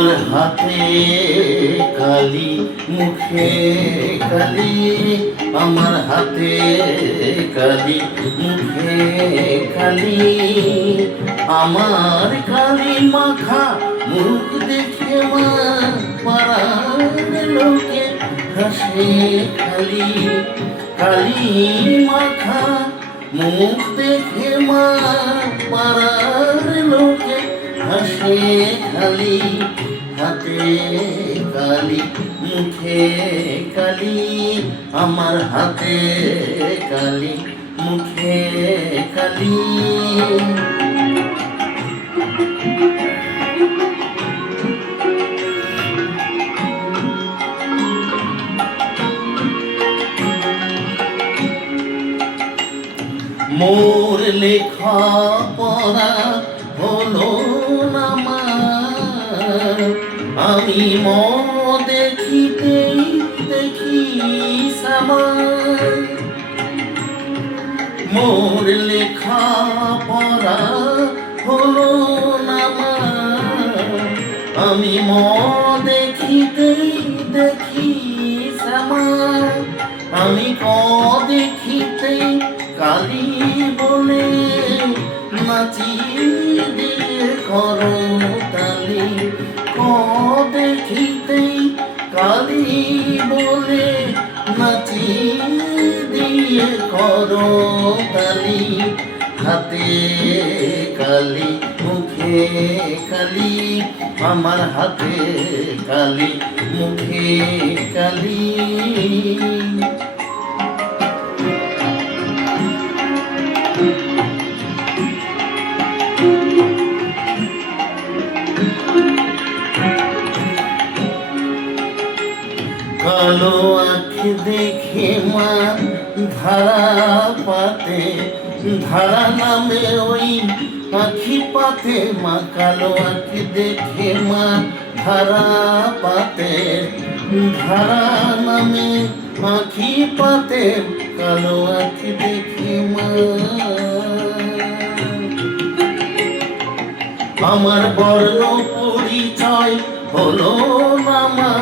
আমার হাতে কালি মুখে কালি, আমার হাতে কালি মুখে কালি, আমার কালি মাখা মুখ দেখে মা পাড়ার লোকে হাসে খালি। কালি মাখা মুখ দেখে মা পাড়ার লোকে হাসে খালি। হাতে কালি মুখে কালি, আমার হাতে কালি মুখে কালি। মোর লেখা পড়া হলো না মা, আমি দেখিতেই দেখি সামা। মোর লেখা পড়া হলো না মা, আমি দেখিতেই দেখি সামা। আমি দেখিতেই কালি বলে নাচি দিয়ে করতালি। দেখিতেই কালি বলে নাচি দিয়ে করতালি। হাতে কালি মুখে কালি, আমার হাতে কালি মুখে কালি। কালো আঁখি দেখে মা ধারা পাতে, ধারা নামে ওই আঁখি পাতে মা। কালো আঁখি দেখে মা ধারা পাতে, ধারা নামে আঁখি পাতে। কালো আঁখি দেখে মা আমার বর্ণ পরিচয় হলো না মা।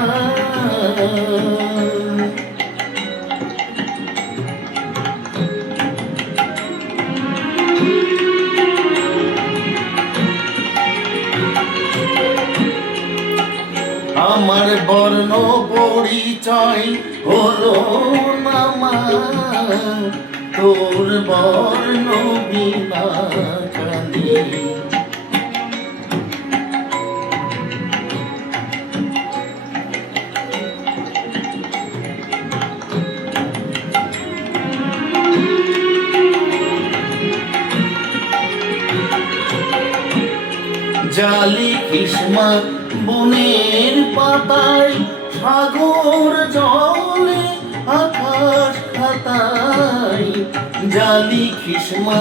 আমার বর্ণ পরিচয় হলো না মা, তোর বর্ণ বিনা কালি। জালি কিসমা বনের পাতায়, সাগর জলে আকাশ খাতায়। জালি কিসমা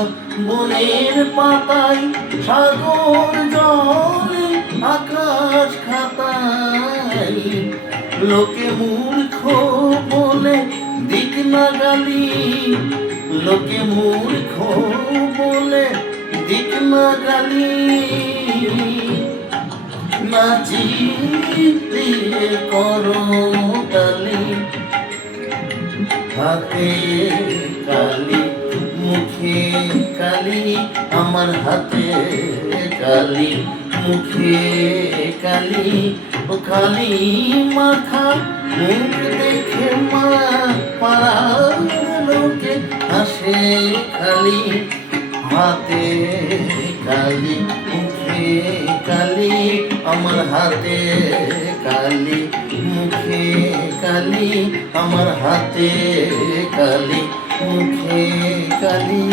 বনের পাতায়, সাগর জলে আকাশ খাতায়। লোকে মূর্খ বলে দিক না গালি, লোকে মূর্খ বলে দিক না গালি। নাচি দিয়ে করতালি, হাতে কালি মুখে কালি, আমার হাতে কালি মুখে কালি। ও কালি মাখা মুখ দেখে মা পাড়ার লোকে হাসে খালি। হাতে কালি মুখে কালি, আমার হাতে কালি মুখে কালি, আমার হাতে কালি মুখে কালি।